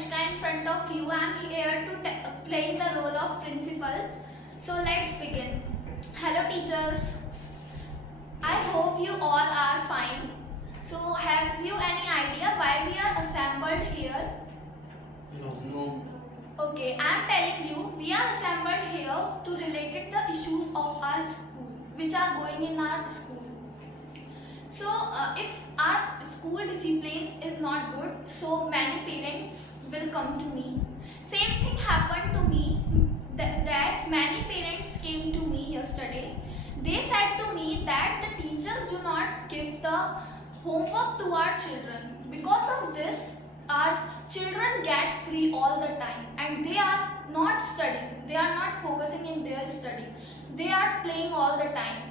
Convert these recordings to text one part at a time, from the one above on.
Kanishka in front of you. I am here to play the role of principal. So let's begin. Hello teachers. I hope you all are fine. So have you any idea why we are assembled here? No. Okay, I am telling you, we are assembled here to relate the issues of our school, which are going in our school. So if our school disciplines is not good, so many parents will come to me. Same thing happened to me, that many parents came to me yesterday. They said to me that the teachers do not give the homework to our children. Because of this, our children get free all the time and they are not studying. They are not focusing in their study. They are playing all the time.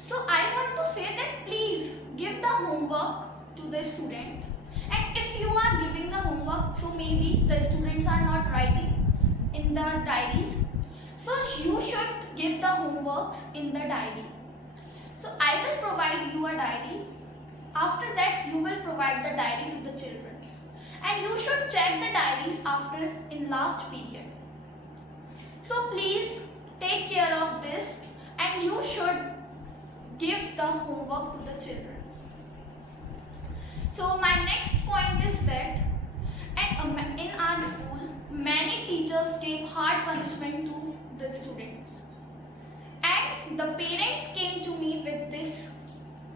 So I want to say that please give the homework to the student, and if you are giving the homework, so maybe the students are not writing in the diaries, so you should give the homeworks in the diary. So I will provide you a diary. After that you will provide the diary to the children, and you should check the diaries after in last period. So please take care of this, and you should give the homework to the children. So my next point is that in our school, many teachers gave hard punishment to the students, and the parents came to me with this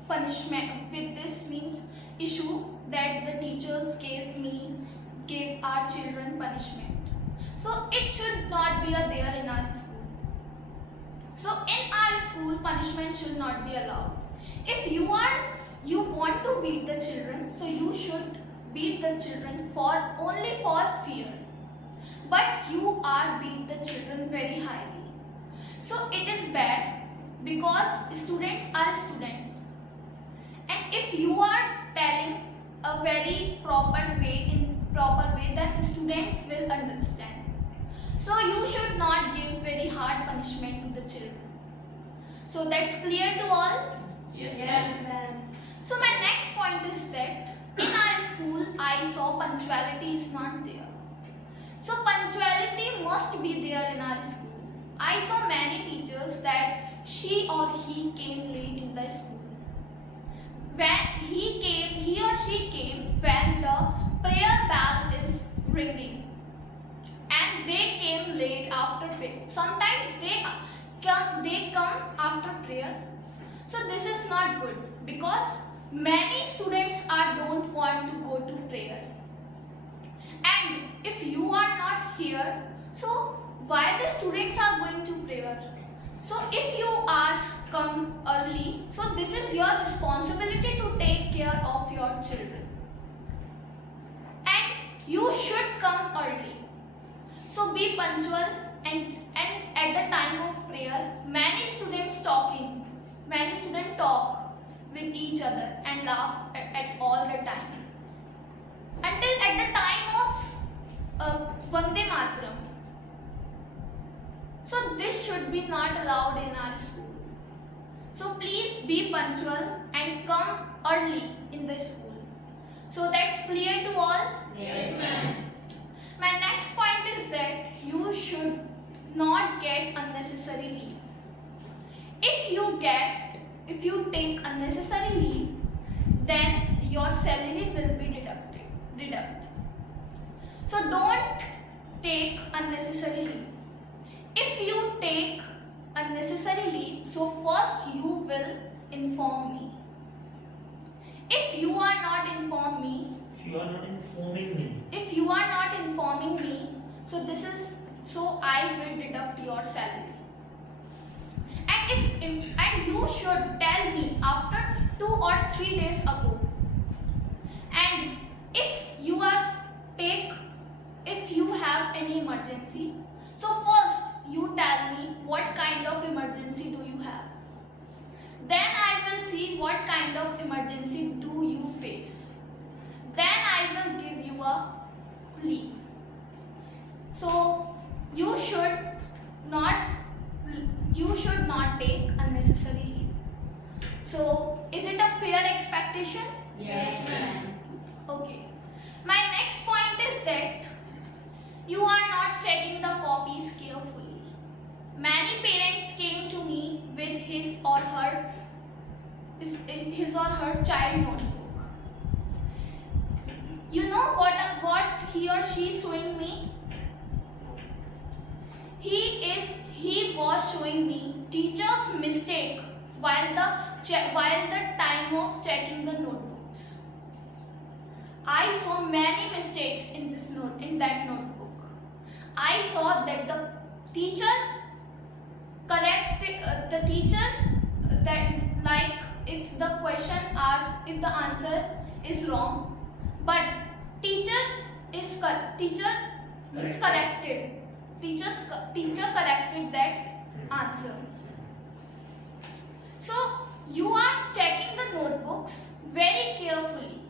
punishment, with this means issue that the teachers gave our children punishment. So it should not be there in our school. So in our school, punishment should not be allowed. If you want to beat the children, so you should beat the children only for fear. But you are beat the children very highly. So it is bad, because students are students. And if you are telling a very proper way, then students will understand. So you should not give very hard punishment to the children. So that's clear to all? Yes, ma'am. So my next point is that in our school I saw punctuality is not there. So punctuality must be there in our school. I saw many teachers that she or he came late in the school. When he or she came when the prayer bell is ringing. And they came late after prayer. Sometimes they come after prayer. So this is not good, because many students don't want to go to prayer. And if you are not here, so why the students are going to prayer? So if you are come early, so this is your responsibility to take care of your children. And you should come early. So be punctual, and at the time of prayer, many students talk with each other and laugh at all the time. Until at the time of Vande Mataram. So this should be not allowed in our school. So please be punctual and come early in the school. So that's clear to all? Yes, ma'am. My next point is that you should not get unnecessary leave. If you take unnecessary leave, then your salary will be deducted. So don't take unnecessary leave. If you take unnecessary leave, so first you will inform me. If you are not informing me, so I will deduct your salary. And you should tell me after 2 or 3 days ago. And if you have any emergency, so first you tell me what kind of emergency do you have. Then I will see what kind of emergency do you face. Then I will give you a leave. So you should not take unnecessary leave. So is it a fair expectation? Yes, ma'am. Okay. My next point is that You are not checking the copies carefully. Many parents came to me with his or her child notebook. You know what he or she is showing me? He was showing me teacher's mistake while the time of checking the notebooks. I saw many mistakes in that notebook. I saw that the teacher that, like, if the answer is wrong, but teacher corrected. Teacher corrected that answer. So you are checking the notebooks very carefully.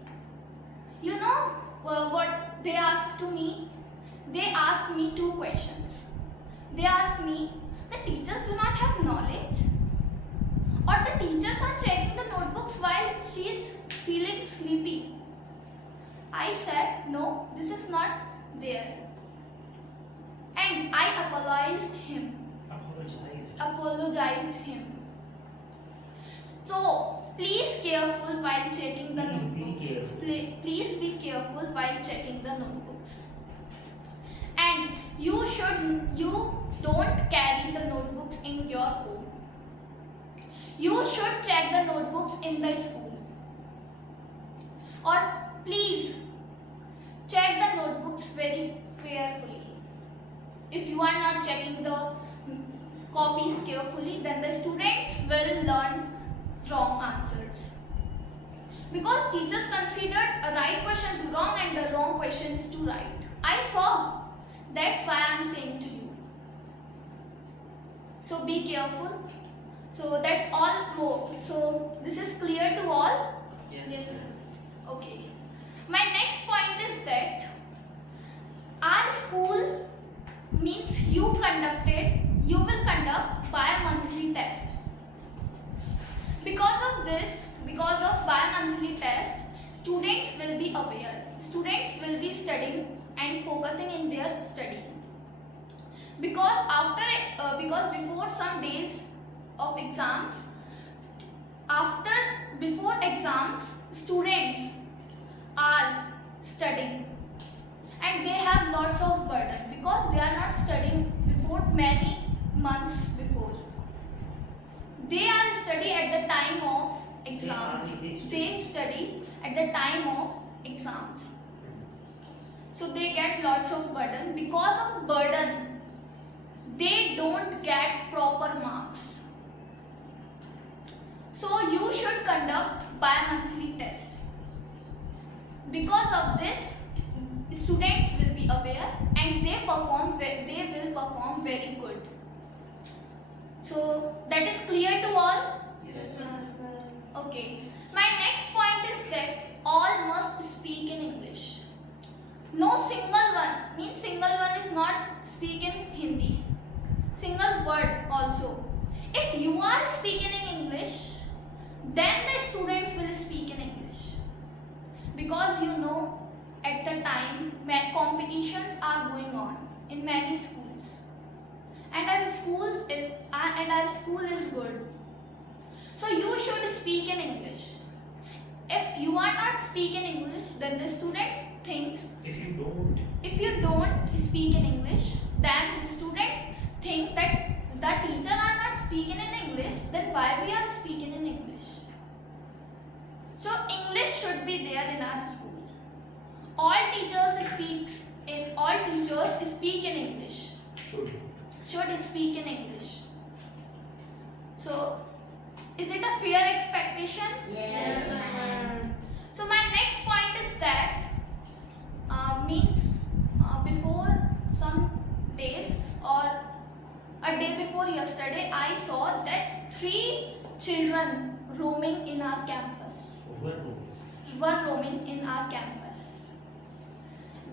You know what they asked to me? They asked me 2 questions. They asked me, the teachers do not have knowledge, or the teachers are checking the notebooks while she is feeling sleepy. I said, no, this is not there. And I apologized him. So, please careful while checking the notebooks. Please be careful while checking the notebooks. And you don't carry the notebooks in your home. You should check the notebooks in the school. Or please check the notebooks very carefully. If you are not checking the copies carefully, then the students will learn wrong answers. Because teachers considered a right question to wrong and the wrong questions to right. I saw. That's why I am saying to you. So be careful. So that's all. So this is clear to all? Yes, sir. Okay. My next point is that our school means you will conduct bi-monthly test. Because of bi-monthly test, students will be aware. Students will be studying and focusing in their study. Because before some days of exams, before exams, students are studying and they have lots of burden because they are not studying before many months before. They are study at the time of exams. They study at the time of exams. So they get lots of burden. Because of burden, they don't get proper marks. So you should conduct bi-monthly test. Because of this, students will be aware and they will perform very good. So that is clear to all? Yes. Okay. My next point is that all must speak in English. No single one, means single one is not speak in Hindi. Single word also. If you are speaking in English, then the students will speak in English. Because you know, at the time, competitions are going on in many schools. And our school is good. So you should speak in English. If you are not speaking English, then the student thinks. If you don't speak in English, then the student think that the teacher are not speaking in English. Then why we are speaking in English? So English should be there in our school. All teachers speak in English. Should speak in English. So, is it a fair expectation? Yes. So my next point is that before some days or a day before yesterday, I saw that 3 children roaming in our campus. Were roaming in our campus.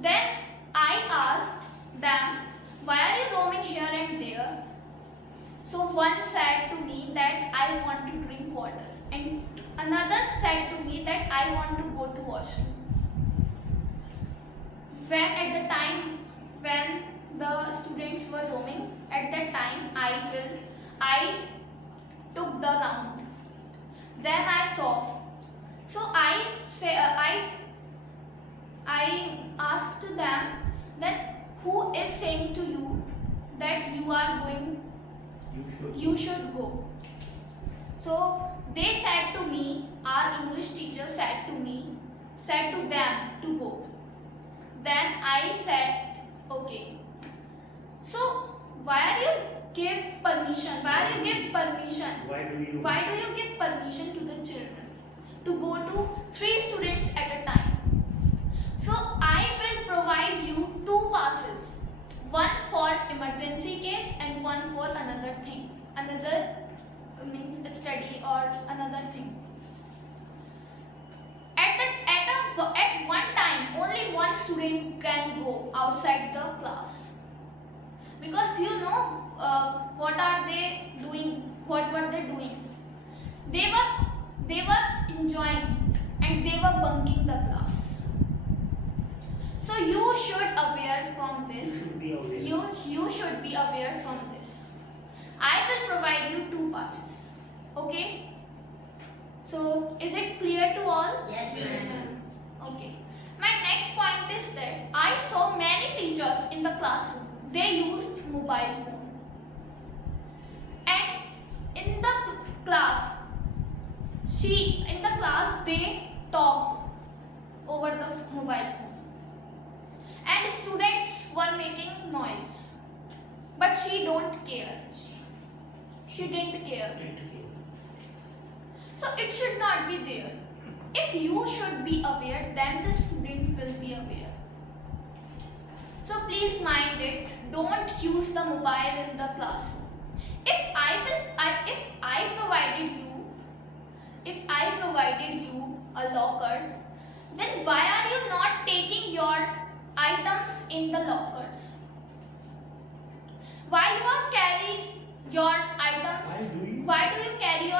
Then I asked them, why are you roaming here and there? So one said to me that I want to drink water, and another said to me that I want to go to washroom. when the students were roaming, at that time I took the round. Then I saw. So I asked them that who is saying to you that you are going, you should go. So they said to me, our English teacher said to them to go. Then I said, okay. So why do you give permission? Why do you give permission to the children to go to 3 students at a time? So I will provide you 2 passes. One for emergency case and one for another thing. Another means study or another thing. At one time, only one student can go outside the class. Because you know what are they doing? What were they doing? They were enjoying and they were bunking the class. So you should aware from this. You should be aware from this. I will provide you 2 passes. Okay? So is it clear to all? Yes, ma'am. Okay. My next point is that I saw many teachers in the classroom. They used mobile phone. And in the class, they talked over the mobile phone. And students were making noise. But she don't care. She didn't care. So it should not be there. If you should be aware, then the student will be aware. So please mind it. Don't use the mobile in the classroom. If I provided you a locker, then why are you not taking your items in the lockers? Why do you carry your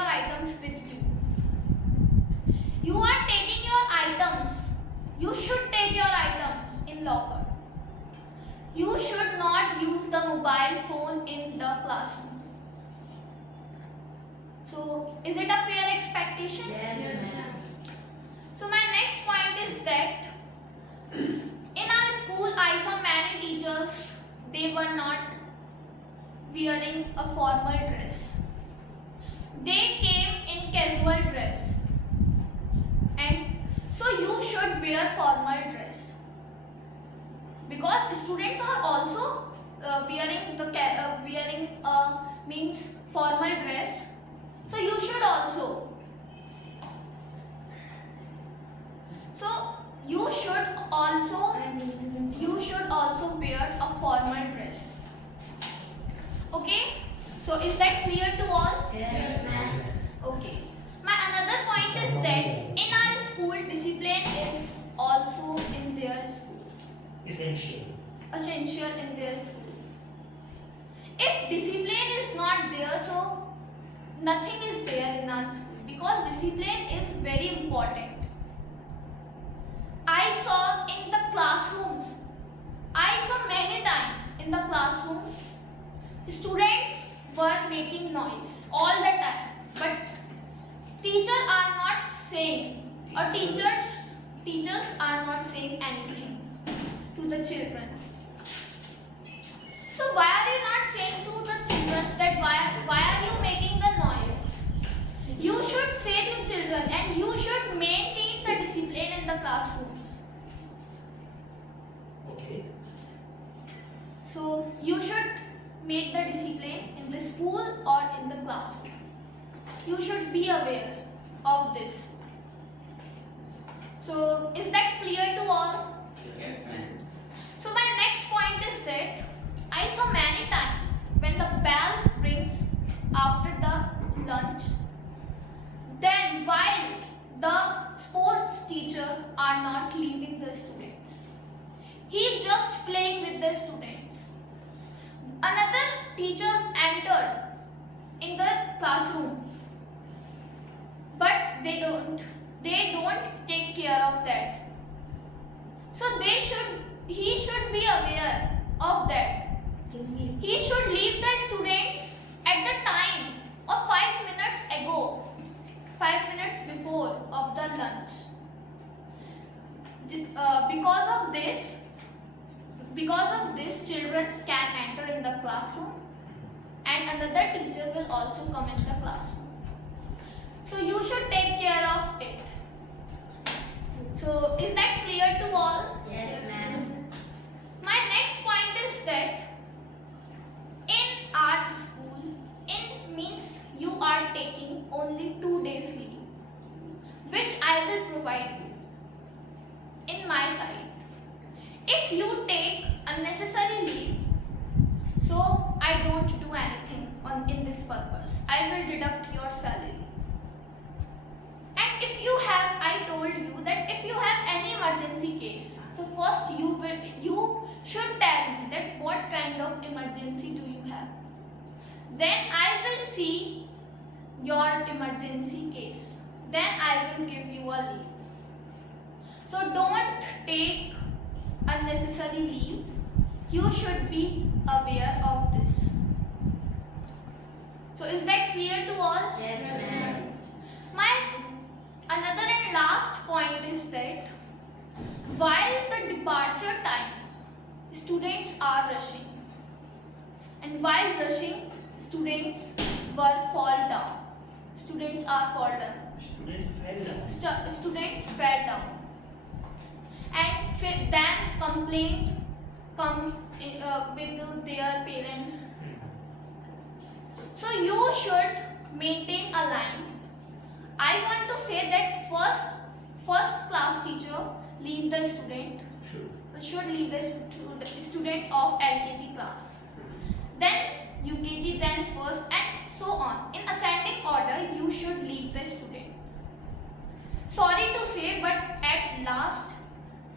items with you? You are taking your items. You should take your items in locker. You should not use the mobile phone in the classroom. So, is it a fair expectation? Yes, ma'am. So, my next point is that in our school, I saw many teachers, they were not wearing a formal dress. They came in casual dress. And so you should wear formal dress. Because students are also wearing means formal dress. So you should also. So you should also wear a formal dress. Okay? So is that clear to all? Yes, ma'am. Okay. My another point is that in our school, discipline is also in their school. Essential in their school. If discipline is not there, so nothing is there in our school, because discipline is very important. I saw many times in the classroom, students were making noise all the time, but teachers are not saying anything to the children. So why are you not saying to the children that why are you making the noise? You should say to children, and you should maintain the discipline in the classrooms. Okay. So you should make the discipline in the school or in the classroom. You should be aware of this. So is that clear to all? Yes, ma'am. So my next point is that I saw many times when the bell rings after the lunch, then while the sports teacher are not leaving the students, he just playing with the students. Another teachers entered in the classroom, but they don't take care of that. So he should be aware of that, he should leave the students at the time of 5 minutes ago, 5 minutes before of the lunch. Because of this, children can enter in the classroom and another teacher will also come in the classroom. So you should take care of it. So is that clear to all? Yes, ma'am. My next point is that in our school, in means you are taking only 2 days leave, which I will provide you in my side. If you take unnecessary leave, so I don't do anything in this purpose. I will deduct your salary. And if you have, I told you that if you have any emergency case, so first you should tell me that what kind of emergency do you have. Then I will see your emergency case. Then I will give you a leave. So don't take unnecessary leave. You should be aware of this. So is that clear to all? Yes, ma'am. My another and last point is that while the departure time, students are rushing, and while rushing, students fall down. Students are fall down. Students fell down, and then complaint come with their parents. So you should maintain a line. I want to say that first class teacher leave the student, should leave the student of LKG class, then UKG, then first, and so on. In ascending order, you should leave the students. Sorry to say, but at last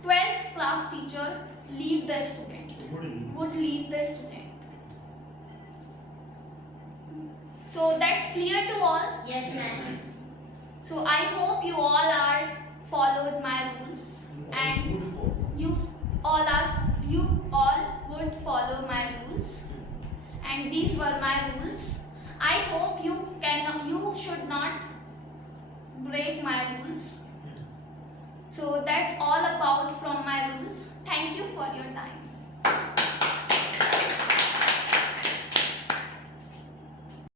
12th class teacher leave the student, would leave the student. So that's clear to all. Yes, ma'am. So I hope you all are followed my rules, and you all would follow my rules, and these were my rules. I hope you should not break my rules. So that's all about from my rules. Thank you for your time.